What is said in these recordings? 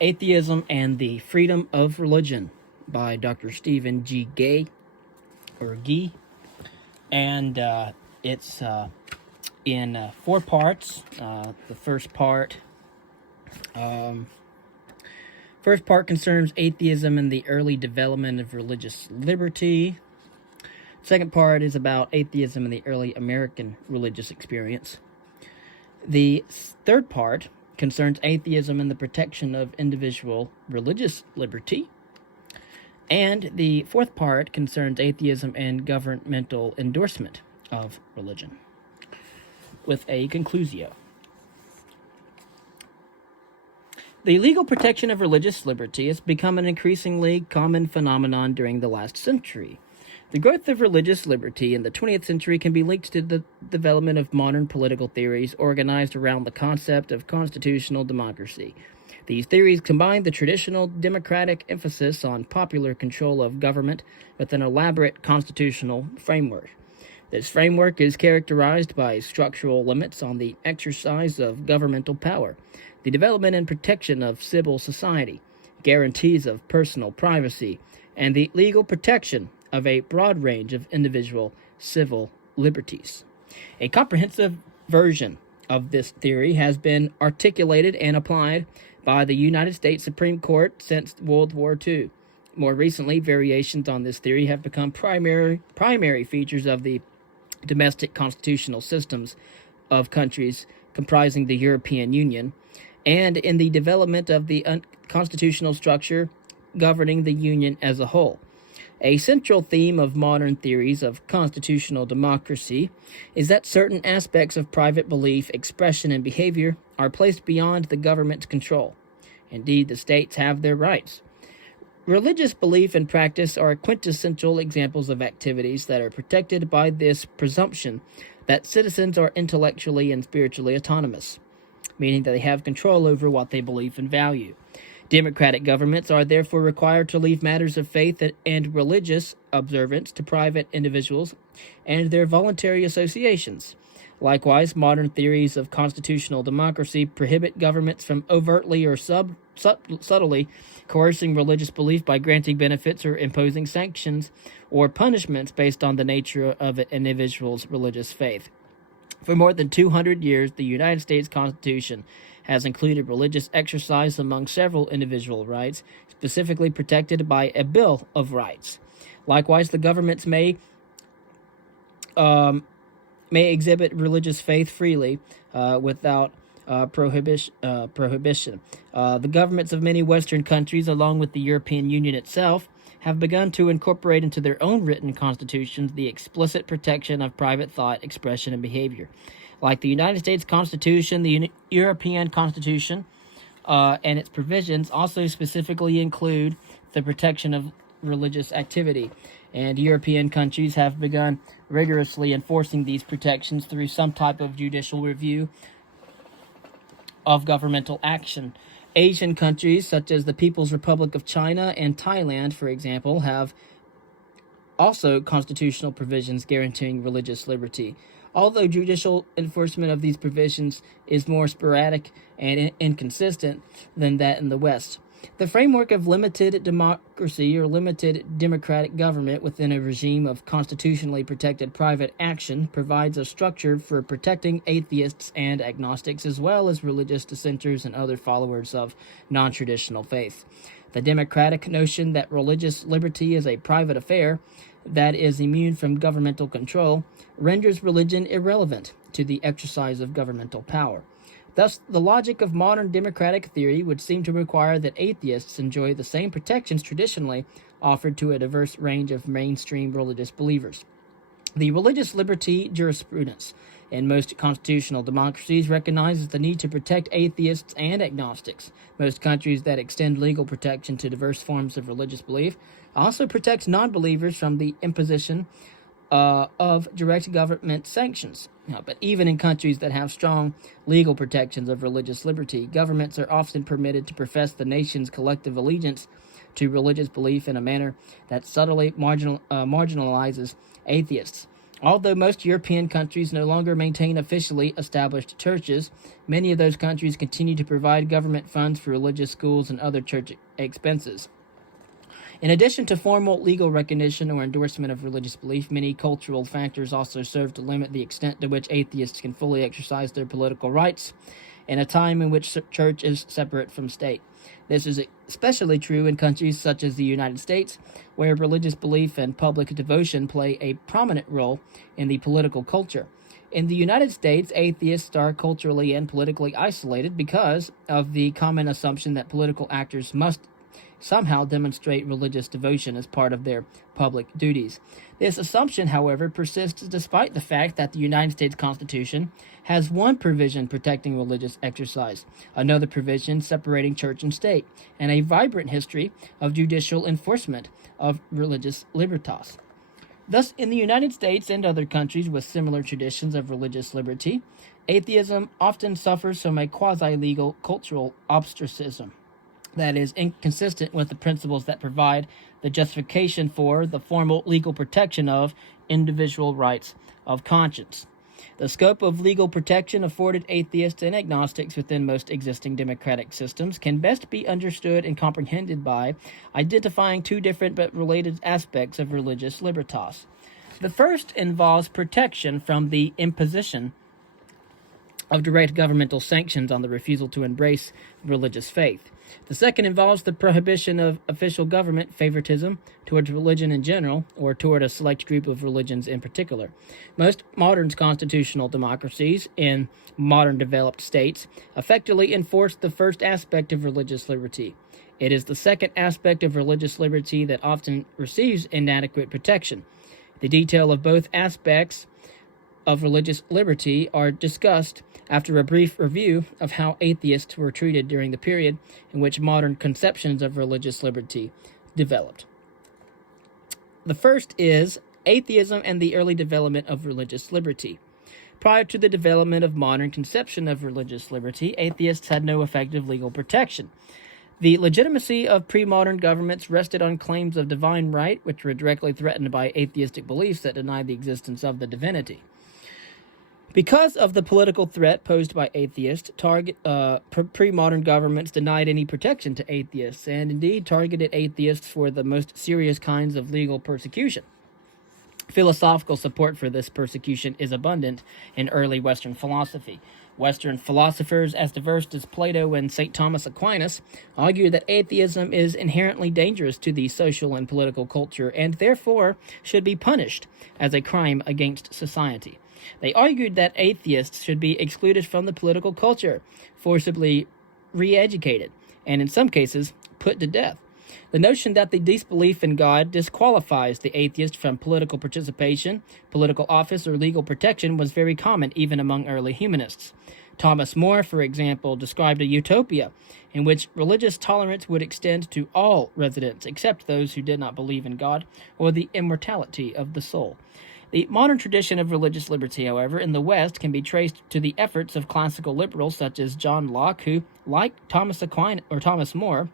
Atheism and the Freedom of Religion by Dr. Stephen G. Gay, or Gee. And it's in 4 parts. The first part concerns atheism and the early development of religious liberty. Second part is about atheism and the early American religious experience. The third part concerns atheism and the protection of individual religious liberty. And the fourth part concerns atheism and governmental endorsement of religion, with a conclusio. The legal protection of religious liberty has become an increasingly common phenomenon during the last century. The growth of religious liberty in the 20th century can be linked to the development of modern political theories organized around the concept of constitutional democracy. These theories combine the traditional democratic emphasis on popular control of government with an elaborate constitutional framework. This framework is characterized by structural limits on the exercise of governmental power, the development and protection of civil society, guarantees of personal privacy, and the legal protection of a broad range of individual civil liberties. A comprehensive version of this theory has been articulated and applied by the United States Supreme Court since World War II. More recently, variations on this theory have become primary features of the domestic constitutional systems of countries comprising the European Union, and in the development of the constitutional structure governing the Union as a whole. A central theme of modern theories of constitutional democracy is that certain aspects of private belief, expression, and behavior are placed beyond the government's control. Indeed, the states have their rights. Religious belief and practice are quintessential examples of activities that are protected by this presumption that citizens are intellectually and spiritually autonomous, meaning that they have control over what they believe and value. Democratic governments are therefore required to leave matters of faith and religious observance to private individuals and their voluntary associations. Likewise, modern theories of constitutional democracy prohibit governments from overtly or subtly coercing religious belief by granting benefits or imposing sanctions or punishments based on the nature of an individual's religious faith. For more than 200 years, the United States Constitution has included religious exercise among several individual rights, specifically protected by a Bill of Rights. Likewise, the governments may exhibit religious faith freely without prohibition. The governments of many Western countries, along with the European Union itself, have begun to incorporate into their own written constitutions the explicit protection of private thought, expression, and behavior. Like the United States Constitution, the European Constitution and its provisions also specifically include the protection of religious activity, and European countries have begun rigorously enforcing these protections through some type of judicial review of governmental action. Asian countries, such as the People's Republic of China and Thailand, for example, have also constitutional provisions guaranteeing religious liberty, although judicial enforcement of these provisions is more sporadic and inconsistent than that in the West. The framework of limited democracy or limited democratic government within a regime of constitutionally protected private action provides a structure for protecting atheists and agnostics, as well as religious dissenters and other followers of non-traditional faith. The democratic notion that religious liberty is a private affair that is immune from governmental control renders religion irrelevant to the exercise of governmental power. Thus, the logic of modern democratic theory would seem to require that atheists enjoy the same protections traditionally offered to a diverse range of mainstream religious believers. The religious liberty jurisprudence in most constitutional democracies recognizes the need to protect atheists and agnostics. Most countries that extend legal protection to diverse forms of religious belief also protects non-believers from the imposition of direct government sanctions. But even in countries that have strong legal protections of religious liberty, governments are often permitted to profess the nation's collective allegiance to religious belief in a manner that subtly marginalizes atheists. Although most European countries no longer maintain officially established churches, many of those countries continue to provide government funds for religious schools and other church expenses. In addition to formal legal recognition or endorsement of religious belief, many cultural factors also serve to limit the extent to which atheists can fully exercise their political rights in a time in which church is separate from state. This is especially true in countries such as the United States, where religious belief and public devotion play a prominent role in the political culture. In the United States, atheists are culturally and politically isolated because of the common assumption that political actors must somehow demonstrate religious devotion as part of their public duties. This assumption, however, persists despite the fact that the United States Constitution has one provision protecting religious exercise, another provision separating church and state, and a vibrant history of judicial enforcement of religious libertas. Thus, in the United States and other countries with similar traditions of religious liberty, atheism often suffers from a quasi-legal cultural ostracism that is inconsistent with the principles that provide the justification for the formal legal protection of individual rights of conscience. The scope of legal protection afforded atheists and agnostics within most existing democratic systems can best be understood and comprehended by identifying two different but related aspects of religious libertas. The first involves protection from the imposition of direct governmental sanctions on the refusal to embrace religious faith. The second involves the prohibition of official government favoritism towards religion in general, or toward a select group of religions in particular. Most modern constitutional democracies in modern developed states effectively enforce the first aspect of religious liberty. It is the second aspect of religious liberty that often receives inadequate protection. The detail of both aspects of religious liberty are discussed after a brief review of how atheists were treated during the period in which modern conceptions of religious liberty developed. The first is atheism and the early development of religious liberty. Prior to the development of modern conception of religious liberty, atheists had no effective legal protection. The legitimacy of pre-modern governments rested on claims of divine right, which were directly threatened by atheistic beliefs that denied the existence of the divinity. Because of the political threat posed by atheists, pre-modern governments denied any protection to atheists, and indeed targeted atheists for the most serious kinds of legal persecution. Philosophical support for this persecution is abundant in early Western philosophy. Western philosophers, as diverse as Plato and St. Thomas Aquinas, argue that atheism is inherently dangerous to the social and political culture and therefore should be punished as a crime against society. They argued that atheists should be excluded from the political culture, forcibly re-educated, and in some cases, put to death. The notion that the disbelief in God disqualifies the atheist from political participation, political office, or legal protection was very common even among early humanists. Thomas More, for example, described a utopia in which religious tolerance would extend to all residents except those who did not believe in God or the immortality of the soul. The modern tradition of religious liberty, however, in the West can be traced to the efforts of classical liberals such as John Locke, who, like Thomas More,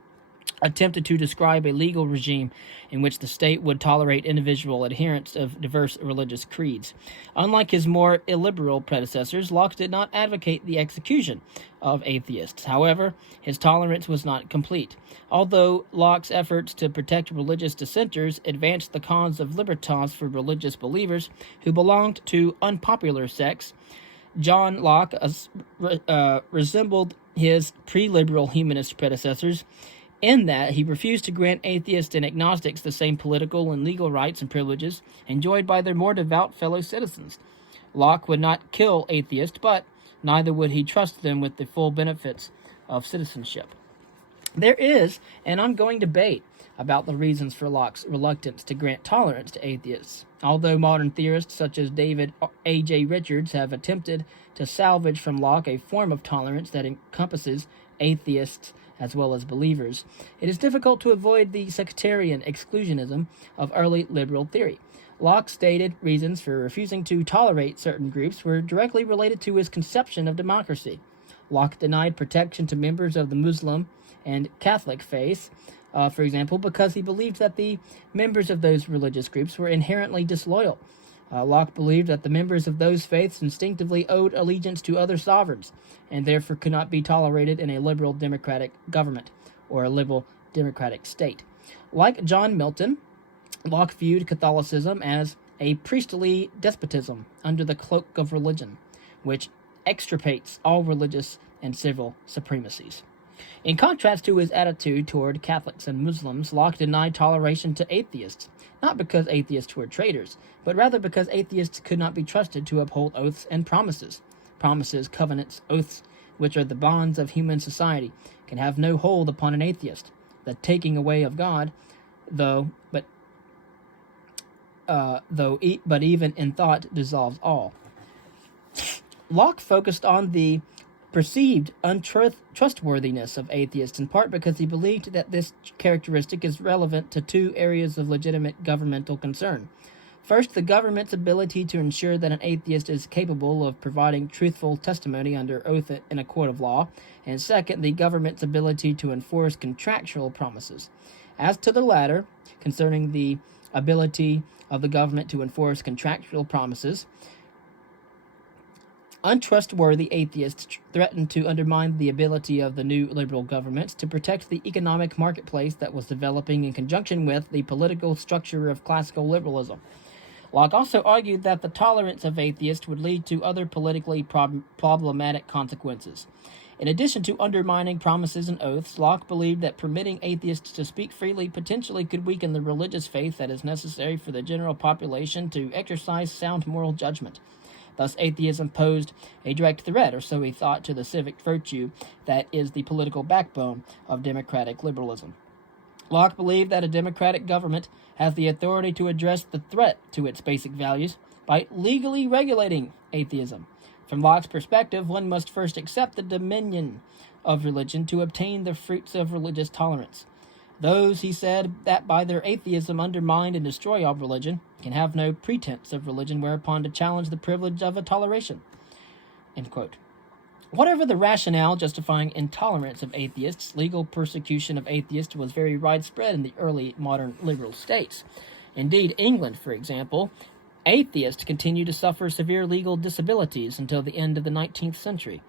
attempted to describe a legal regime in which the state would tolerate individual adherents of diverse religious creeds. Unlike his more illiberal predecessors, Locke did not advocate the execution of atheists. However, his tolerance was not complete. Although Locke's efforts to protect religious dissenters advanced the cause of libertas for religious believers who belonged to unpopular sects, John Locke resembled his pre-liberal humanist predecessors in that he refused to grant atheists and agnostics the same political and legal rights and privileges enjoyed by their more devout fellow citizens. Locke would not kill atheists, but neither would he trust them with the full benefits of citizenship. There is an ongoing debate about the reasons for Locke's reluctance to grant tolerance to atheists. Although modern theorists such as David A.J. Richards have attempted to salvage from Locke a form of tolerance that encompasses atheists as well as believers, it is difficult to avoid the sectarian exclusionism of early liberal theory. Locke's stated reasons for refusing to tolerate certain groups were directly related to his conception of democracy. Locke denied protection to members of the Muslim and Catholic faiths, for example, because he believed that the members of those religious groups were inherently disloyal. Locke believed that the members of those faiths instinctively owed allegiance to other sovereigns, and therefore could not be tolerated in a liberal democratic government or a liberal democratic state. Like John Milton, Locke viewed Catholicism as a priestly despotism under the cloak of religion, which extirpates all religious and civil supremacies. In contrast to his attitude toward Catholics and Muslims, Locke denied toleration to atheists, not because atheists were traitors, but rather because atheists could not be trusted to uphold oaths and promises. Promises, covenants, oaths, which are the bonds of human society, can have no hold upon an atheist. The taking away of God, but even in thought dissolves all. Locke focused on the perceived untrustworthiness of atheists, in part because he believed that this characteristic is relevant to two areas of legitimate governmental concern. First, the government's ability to ensure that an atheist is capable of providing truthful testimony under oath in a court of law, and second, the government's ability to enforce contractual promises. As to the latter, concerning the ability of the government to enforce contractual promises, untrustworthy atheists threatened to undermine the ability of the new liberal governments to protect the economic marketplace that was developing in conjunction with the political structure of classical liberalism. Locke also argued that the tolerance of atheists would lead to other politically problematic consequences. In addition to undermining promises and oaths, Locke believed that permitting atheists to speak freely potentially could weaken the religious faith that is necessary for the general population to exercise sound moral judgment. Thus, atheism posed a direct threat, or so he thought, to the civic virtue that is the political backbone of democratic liberalism. Locke believed that a democratic government has the authority to address the threat to its basic values by legally regulating atheism. From Locke's perspective, one must first accept the dominion of religion to obtain the fruits of religious tolerance. Those, he said, that by their atheism undermine and destroy all religion, can have no pretense of religion whereupon to challenge the privilege of a toleration. End quote. Whatever the rationale justifying intolerance of atheists, legal persecution of atheists was very widespread in the early modern liberal states. Indeed, England, for example, atheists continued to suffer severe legal disabilities until the end of the 19th century.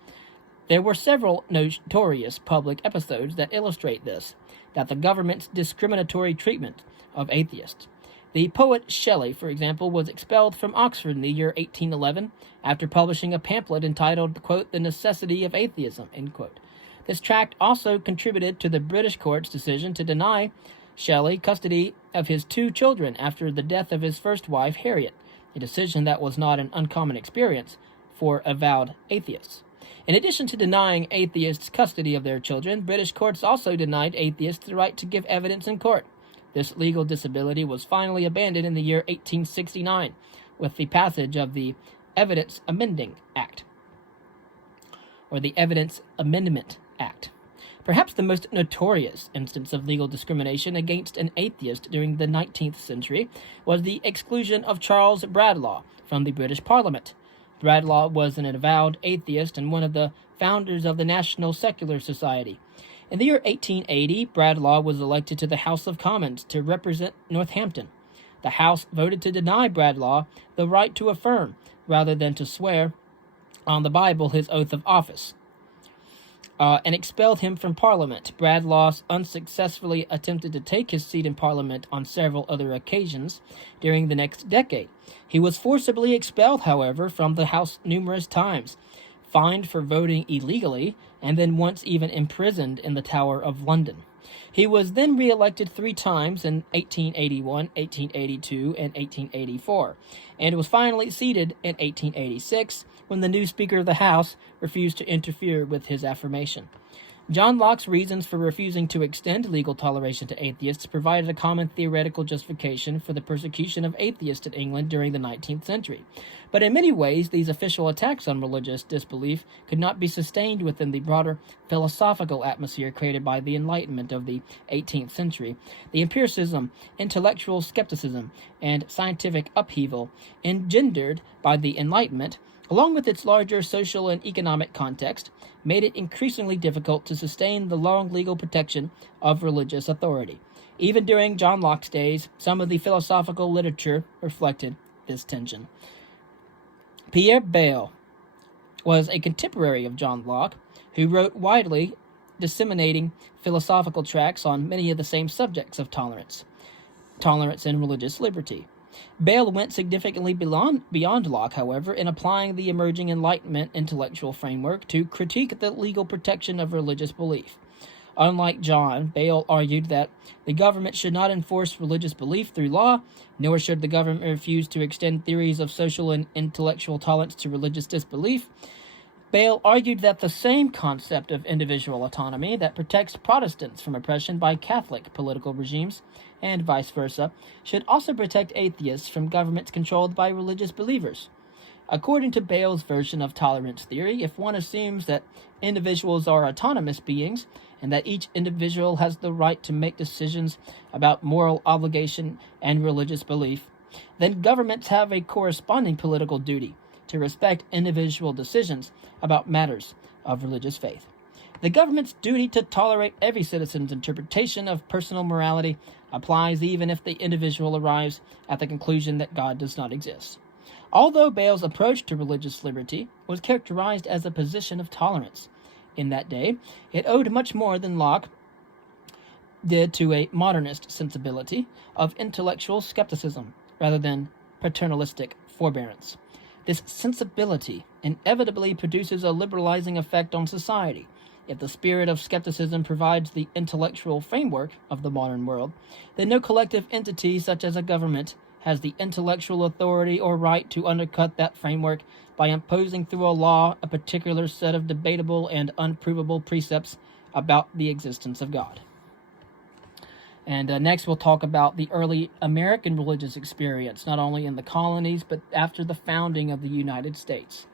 There were several notorious public episodes that illustrate this, that the government's discriminatory treatment of atheists. The poet Shelley, for example, was expelled from Oxford in the year 1811 after publishing a pamphlet entitled, quote, "The Necessity of Atheism," end quote. This tract also contributed to the British court's decision to deny Shelley custody of his two children after the death of his first wife, Harriet, a decision that was not an uncommon experience for avowed atheists. In addition to denying atheists custody of their children, British courts also denied atheists the right to give evidence in court. This legal disability was finally abandoned in the year 1869 with the passage of the Evidence Amending Act, or the Evidence Amendment Act. Perhaps the most notorious instance of legal discrimination against an atheist during the 19th century was the exclusion of Charles Bradlaugh from the British Parliament. Bradlaugh was an avowed atheist and one of the founders of the National Secular Society. In the year 1880, Bradlaugh was elected to the House of Commons to represent Northampton. The House voted to deny Bradlaugh the right to affirm, rather than to swear on the Bible, his oath of office, and expelled him from Parliament. Bradlaugh unsuccessfully attempted to take his seat in Parliament on several other occasions during the next decade. He was forcibly expelled, however, from the House numerous times, fined for voting illegally, and then once even imprisoned in the Tower of London. He was then re-elected 3 times in 1881, 1882, and 1884, and was finally seated in 1886 when the new Speaker of the House refused to interfere with his affirmation. John Locke's reasons for refusing to extend legal toleration to atheists provided a common theoretical justification for the persecution of atheists in England during the 19th century. But in many ways, these official attacks on religious disbelief could not be sustained within the broader philosophical atmosphere created by the Enlightenment of the 18th century. The empiricism, intellectual skepticism, and scientific upheaval engendered by the Enlightenment, along with its larger social and economic context, made it increasingly difficult to sustain the long legal protection of religious authority. Even during John Locke's days, some of the philosophical literature reflected this tension. Pierre Bayle was a contemporary of John Locke, who wrote widely, disseminating philosophical tracts on many of the same subjects of tolerance and religious liberty. Bayle went significantly beyond Locke, however, in applying the emerging Enlightenment intellectual framework to critique the legal protection of religious belief. Unlike John, Bayle argued that the government should not enforce religious belief through law, nor should the government refuse to extend theories of social and intellectual tolerance to religious disbelief. Bayle argued that the same concept of individual autonomy that protects Protestants from oppression by Catholic political regimes, and vice versa, should also protect atheists from governments controlled by religious believers. According to Bayle's version of tolerance theory, if one assumes that individuals are autonomous beings and that each individual has the right to make decisions about moral obligation and religious belief, then governments have a corresponding political duty to respect individual decisions about matters of religious faith. The government's duty to tolerate every citizen's interpretation of personal morality applies even if the individual arrives at the conclusion that God does not exist. Although Bayle's approach to religious liberty was characterized as a position of tolerance in that day, it owed much more than Locke did to a modernist sensibility of intellectual skepticism rather than paternalistic forbearance. This sensibility inevitably produces a liberalizing effect on society. If the spirit of skepticism provides the intellectual framework of the modern world, then no collective entity such as a government has the intellectual authority or right to undercut that framework by imposing through a law a particular set of debatable and unprovable precepts about the existence of God. And next we'll talk about the early American religious experience, not only in the colonies, but after the founding of the United States.